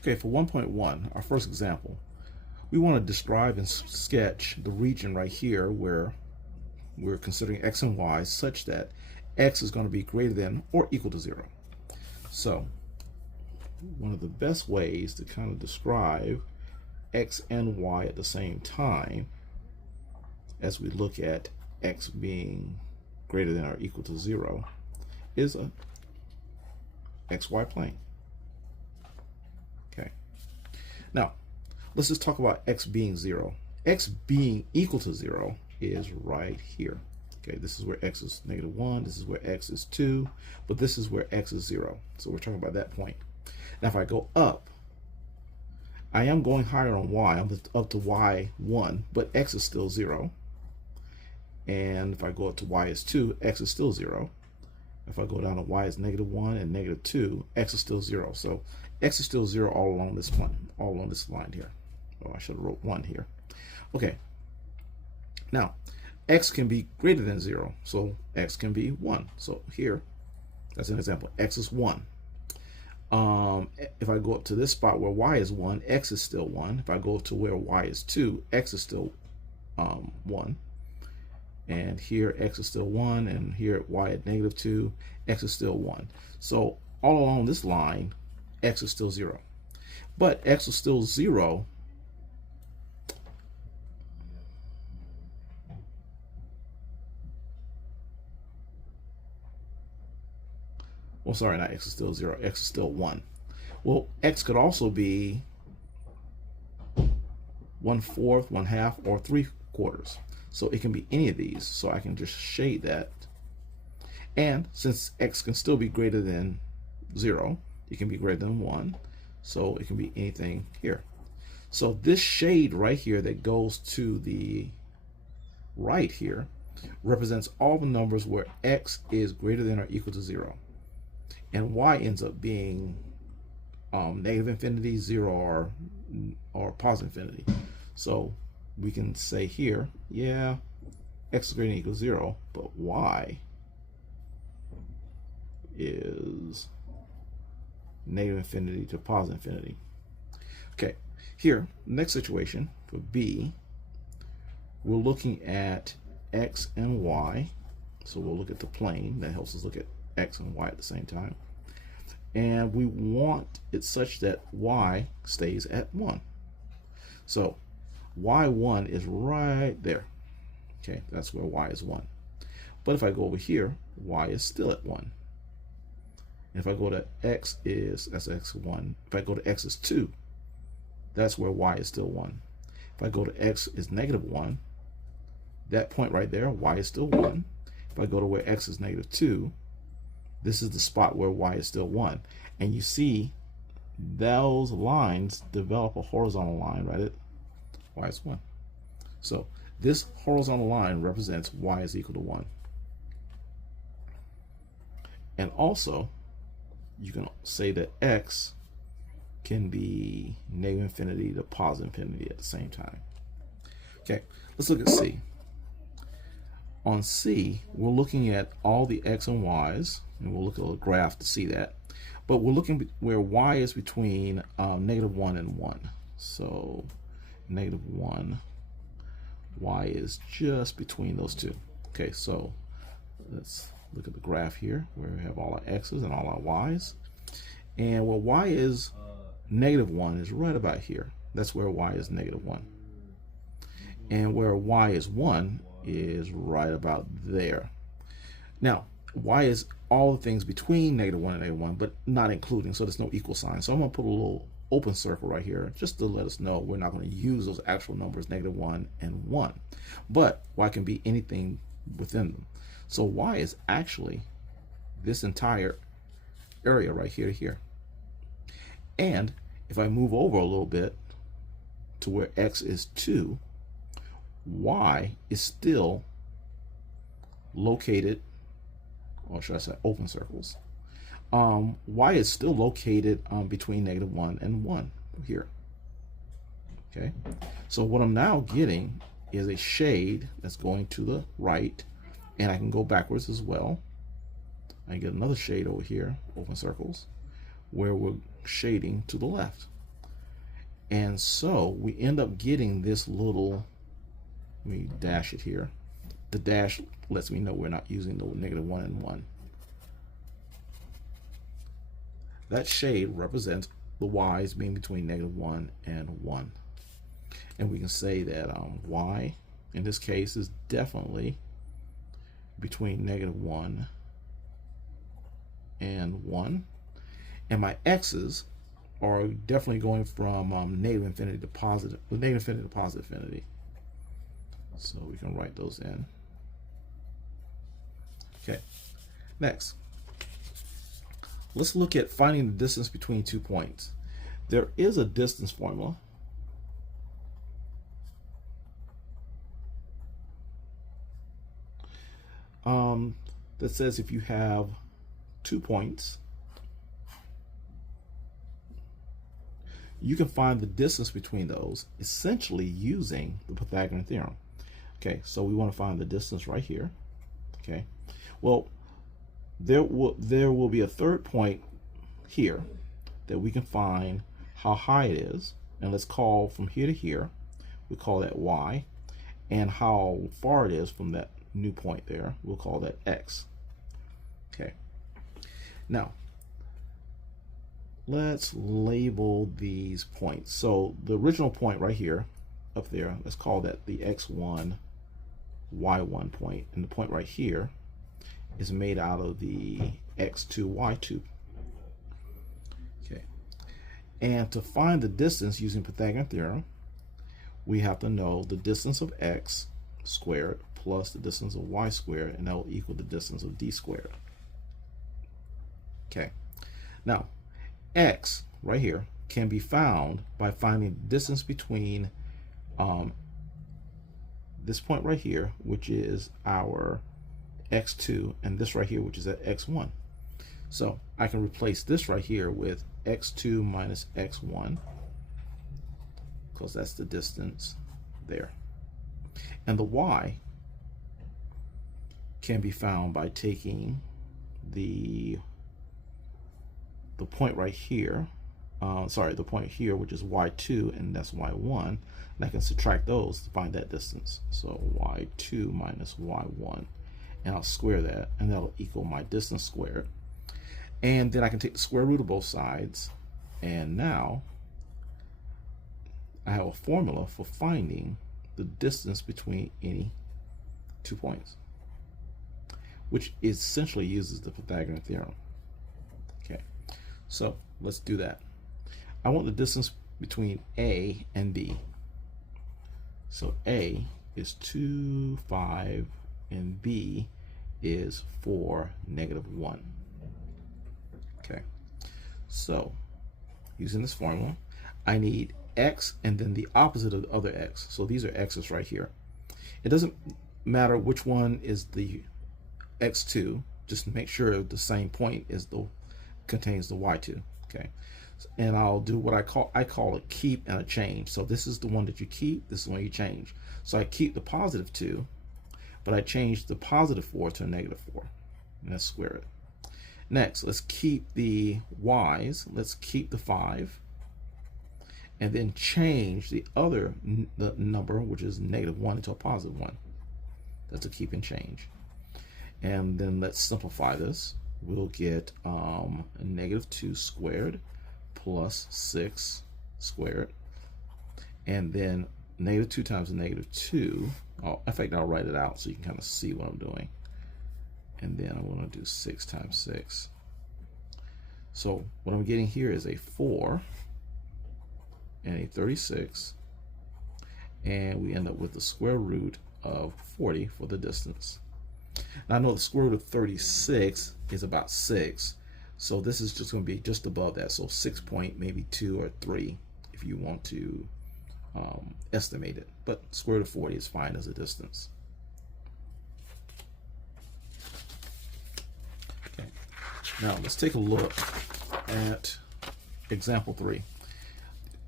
Okay, for 1.1, our first example, we want to describe and sketch the region right here where we're considering x and y such that x is going to be greater than or equal to 0. So one of the best ways to kind of describe x and y at the same time as we look at x being greater than or equal to 0 is a xy plane. Okay. Now, let's just talk about x being 0. X being equal to 0 is right here. Okay, this is where x is -1, this is where x is 2, but this is where x is 0. So we're talking about that point. Now if I go up, I am going higher on y. I'm up to y1, but x is still 0. And if I go up to y is 2, x is still 0. If I go down to y is -1 and -2, x is still 0. So x is still 0 all along this line here. Oh, I should have wrote 1 here. Okay. Now, x can be greater than 0, so x can be 1. So here, that's an example. X is 1. If I go up to this spot where y is 1, x is still 1. If I go to where y is 2, x is still 1. And here x is still 1, and here at y at -2, x is still 1. So all along this line, x is still 0. But x is still 0 well, sorry, not x is still 0, x is still 1. Well, x could also be 1/4, 1/2, or 3/4. So it can be any of these. So I can just shade that. And since x can still be greater than 0, it can be greater than 1. So it can be anything here. So this shade right here that goes to the right here represents all the numbers where x is greater than or equal to 0. And y ends up being -infinity, 0, or positive infinity. So we can say here, yeah, x is greater than or equal to 0, but y is -infinity to positive infinity. Okay, here, next situation for B, we're looking at x and y. So we'll look at the plane. That helps us look at x and y at the same time. And we want it such that y stays at 1. So y1 is right there. Okay, that's where y is 1. But if I go over here, y is still at 1. And if I go to that's x1. If I go to x is 2, that's where y is still 1. If I go to x is -1, that point right there, y is still 1. If I go to where x is -2, this is the spot where y is still 1. And you see those lines develop a horizontal line right at y is 1. So this horizontal line represents y is equal to 1. And also, you can say that x can be -infinity to positive infinity at the same time. Okay, let's look at C. On C, we're looking at all the x and y's, and we'll look at a graph to see that. But we're looking where y is between -1 and 1. So -1, y is just between those two. Okay, so let's look at the graph here where we have all our x's and all our y's. And where y is -1 is right about here. That's where y is -1. And where y is 1 is right about there. Now, y is all the things between -1 and -1, but not including, so there's no equal sign. So I'm going to put a little open circle right here just to let us know we're not going to use those actual numbers, -1 and 1. But y can be anything within them. So y is actually this entire area right here to here. And if I move over a little bit to where x is 2, y is still located, or should I say open circles, y is still located between -1 and 1 here. Okay, so what I'm now getting is a shade that's going to the right, and I can go backwards as well. I get another shade over here, open circles, where we're shading to the left. And so we end up getting this little, let me dash it here. The dash lets me know we're not using the -1 and 1. That shade represents the y's being between -1 and 1. And we can say that y in this case is definitely between -1 and 1. And my x's are definitely going from negative infinity to positive, infinity. So we can write those in. Okay, next, let's look at finding the distance between 2 points. There is a distance formula. That says if you have 2 points, you can find the distance between those essentially using the Pythagorean theorem. Okay, so we want to find the distance right here. Okay, well, there will be a third point here that we can find how high it is, and let's call from here to here, we call that y, and how far it is from that new point there, we'll call that x. Okay, now let's label these points. So the original point right here up there, let's call that the x1 y1 point, and the point right here is made out of the x2 y2. Okay, and to find the distance using Pythagorean theorem, we have to know the distance of x squared plus the distance of y squared, and that will equal the distance of d squared. Okay, now x right here can be found by finding the distance between this point right here, which is our x2, and this right here, which is at x1. So I can replace this right here with x2 minus x1, because that's the distance there. And the y can be found by taking the point right here, the point here, which is y2, and that's y1, and I can subtract those to find that distance. So y2 minus y1, and I'll square that, and that'll equal my distance squared. And then I can take the square root of both sides, and now I have a formula for finding the distance between any 2 points, which essentially uses the Pythagorean theorem. Okay, so let's do that. I want the distance between A and B. So A is 2, 5, and B is 4, -1. Okay, so using this formula, I need x and then the opposite of the other x. So these are x's right here. It doesn't matter which one is the x2, just make sure the same point is contains the y2. Okay, and I'll do what I call a keep and a change. So this is the one that you keep, this is the one you change. So I keep the positive 2, but I change the positive 4 to a -4, and let's square it. Next, let's keep the y's, let's keep the 5, and then change the other number, which is -1, into a +1. That's a keep and change. And then let's simplify this. We'll get a -2 squared plus 6 squared, and then -2 times a -2. Oh, in fact, I'll write it out so you can kind of see what I'm doing. And then I'm going to do 6 times 6. So what I'm getting here is a 4 and a 36, and we end up with the square root of 40 for the distance. Now I know the square root of 36 is about 6, so this is just going to be just above that, so 6 point maybe 2 or 3 if you want to estimate it, but square root of 40 is fine as a distance. Okay, now let's take a look at example 3.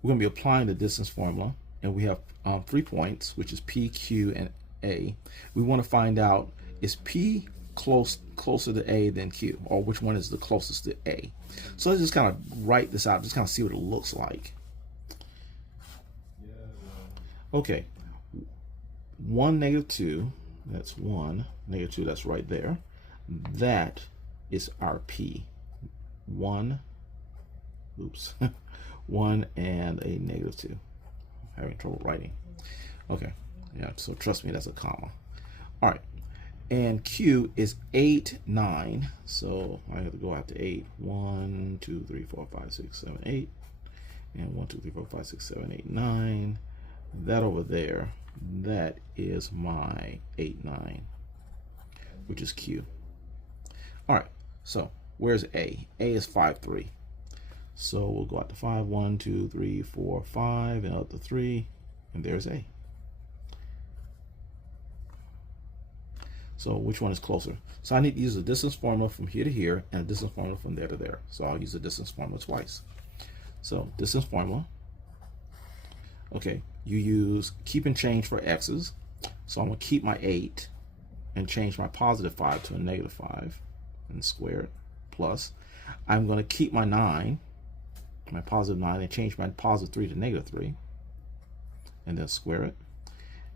We're going to be applying the distance formula, and we have 3 points, which is P, Q, and A. We want to find out, is P closer to A than Q, or which one is the closest to A? So let's just kind of write this out, just kind of see what it looks like. Okay, 1, -2, that's 1, -2, that's right there. That is our P. 1, oops, 1 and a -2. Having trouble writing. Okay, yeah, so trust me, that's a comma. All right, and Q is 8, 9. So I have to go out to 8. 1, 2, 3, 4, 5, 6, 7, 8. And 1, 2, 3, 4, 5, 6, 7, 8, 9. That over there, that is my 8, 9, which is Q. All right, so where's A? A is 5, 3. So we'll go out to 5, 1, 2, 3, 4, 5, and up to 3, and there's A. So which one is closer? So I need to use a distance formula from here to here and a distance formula from there to there. So I'll use the distance formula twice. So distance formula, okay, you use keep and change for x's. So I'm gonna keep my 8 and change my +5 to a -5 and square it, plus. I'm gonna keep my 9, my +9, and change my +3 to -3 and then square it.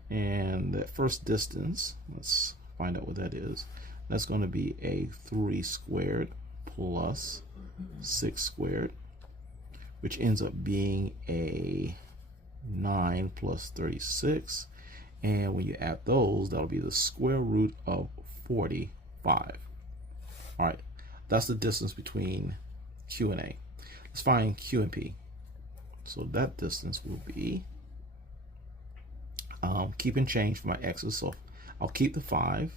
And that first distance, let's find out what that is. That's going to be a 3 squared plus 6 squared, which ends up being a 9 plus 36. And when you add those, that'll be the square root of 45. All right, that's the distance between Q and A. Let's find Q and P. So that distance will be, keep and change for my x's. So I'll keep the 5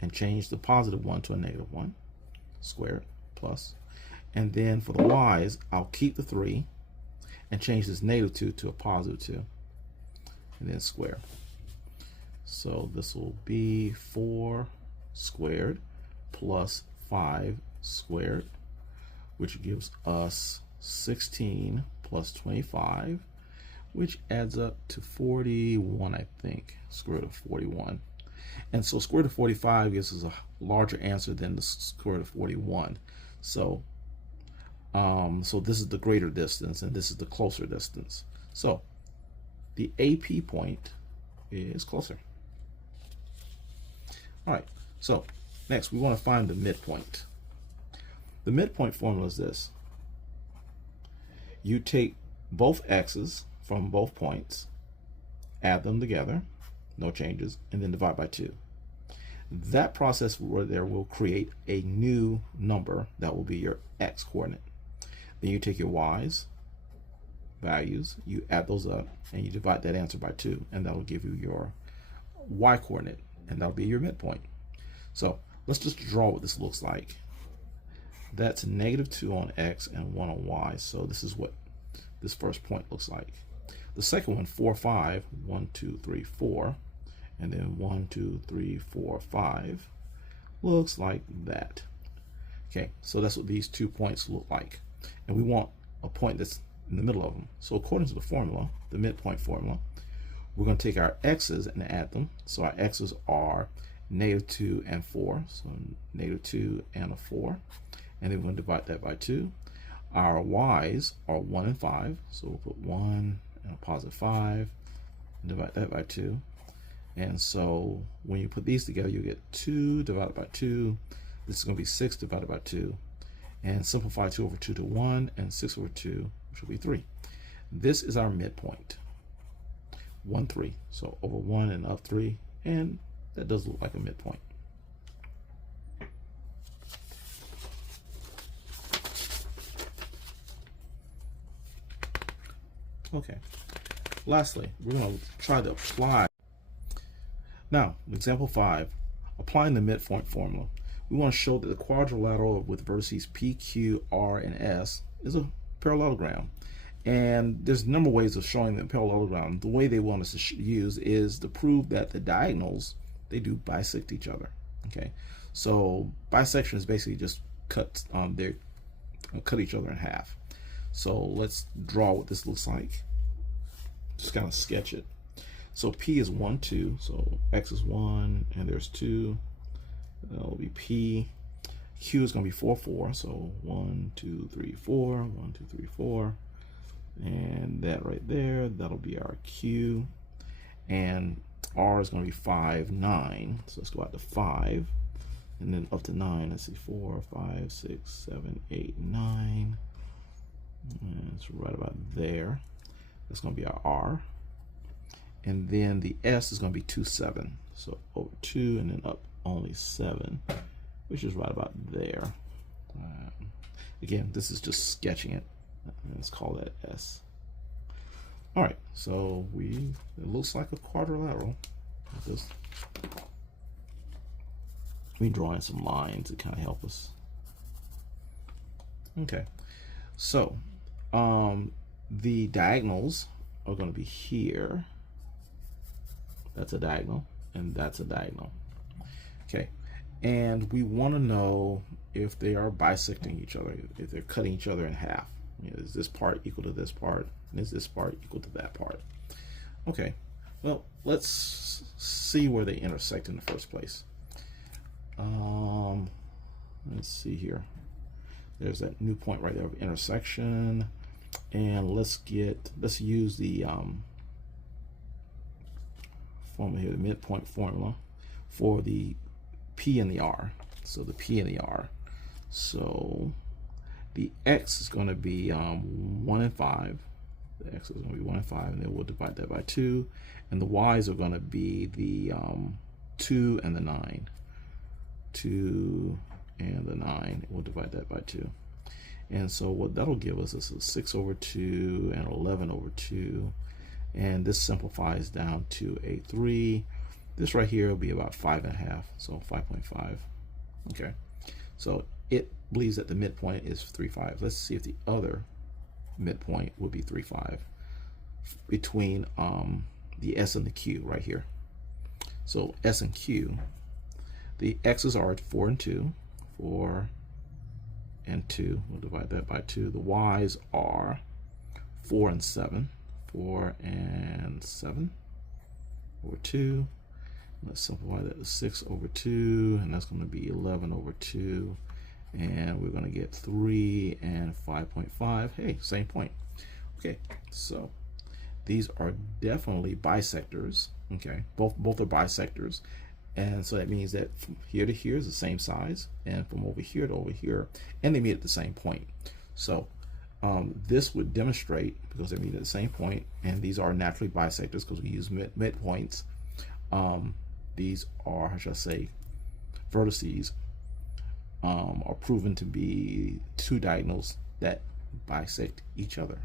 and change the +1 to a -1, squared, plus. And then for the y's, I'll keep the 3 and change this -2 to a +2, and then square. So this will be 4 squared plus 5 squared, which gives us 16 plus 25, which adds up to 41, I think, square root of 41. And so square root of 45 gives us a larger answer than the square root of 41. So, so this is the greater distance and this is the closer distance. So the AP point is closer. All right, so next we want to find the midpoint. The midpoint formula is this. You take both x's from both points, add them together, no changes, and then divide by 2. That process there will create a new number that will be your x coordinate. Then you take your y's values, you add those up, and you divide that answer by 2, and that will give you your y coordinate, and that'll be your midpoint. So let's just draw what this looks like. That's -2 on x and 1 on y. So this is what this first point looks like. The second one, 4, 5, 1, 2, 3, 4, and then 1, 2, 3, 4, 5, looks like that. Okay, so that's what these 2 points look like. And we want a point that's in the middle of them. So according to the formula, the midpoint formula, we're going to take our x's and add them. So our x's are -2 and 4. So -2 and a 4. And then we're going to divide that by 2. Our y's are 1 and 5. So we'll put 1 and a +5 and divide that by 2. And so when you put these together, you get 2 divided by 2. This is going to be 6 divided by 2. And simplify 2 over 2 to 1, and 6 over 2, which will be 3. This is our midpoint. 1, 3. So over 1 and up 3, and that does look like a midpoint. Okay. Lastly, we're going to try to apply. Now, example 5, applying the midpoint formula. We want to show that the quadrilateral with vertices P, Q, R, and S is a parallelogram. And there's a number of ways of showing the parallelogram. The way they want us to use is to prove that the diagonals, they do bisect each other. Okay, so bisection is basically just cut each other in half. So let's draw what this looks like. Just kind of sketch it. So P is 1, 2. So X is 1, and there's 2. That'll be P. Q is going to be 4, 4. So 1, 2, 3, 4. 1, 2, 3, 4. And that right there, that'll be our Q. and R is going to be 5, 9. So let's go out to 5, and then up to 9. Let's see, 4, 5, 6, 7, 8, 9. And it's right about there. That's going to be our R. And then the S is going to be 2, 7. So over 2 and then up only 7, which is right about there. Again, this is just sketching it. Let's call that S. All right, so it looks like a quadrilateral. Just we draw in some lines to kind of help us. Okay, so the diagonals are going to be here. That's a diagonal, and that's a diagonal. Okay, and we want to know if they are bisecting each other, if they're cutting each other in half. You know, is this part equal to this part, and is this part equal to that part? Okay, well, let's see where they intersect in the first place. Let's see here. There's that new point right there of intersection, and let's use the formula here, the midpoint formula for the P and the R. So the P and the R. So the X is going to be 1 and 5. The X is going to be 1 and 5, and then we'll divide that by 2. And the Y's are going to be the 2 and the 9. 2 and the 9. We'll divide that by 2. And so what that'll give us is a 6 over 2 and 11 over 2. And this simplifies down to a 3. This right here will be about 5.5, so 5.5. Okay, so it believes that the midpoint is 3.5. Let's see if the other midpoint would be 3.5 between the S and the Q right here. So S and Q, the X's are 4 and 2, 4 and 2. We'll divide that by 2. The Y's are 4 and 7, 4 and 7 over 2. Let's simplify that to 6 over 2, and that's going to be 11 over 2, and we're going to get 3 and 5.5. Hey, same point. Okay, so these are definitely bisectors. Okay, both are bisectors, and so that means that from here to here is the same size, and from over here to over here, and they meet at the same point. So this would demonstrate, because they meet at the same point, and these are naturally bisectors because we use midpoints. These are, how should I say, vertices are proven to be two diagonals that bisect each other.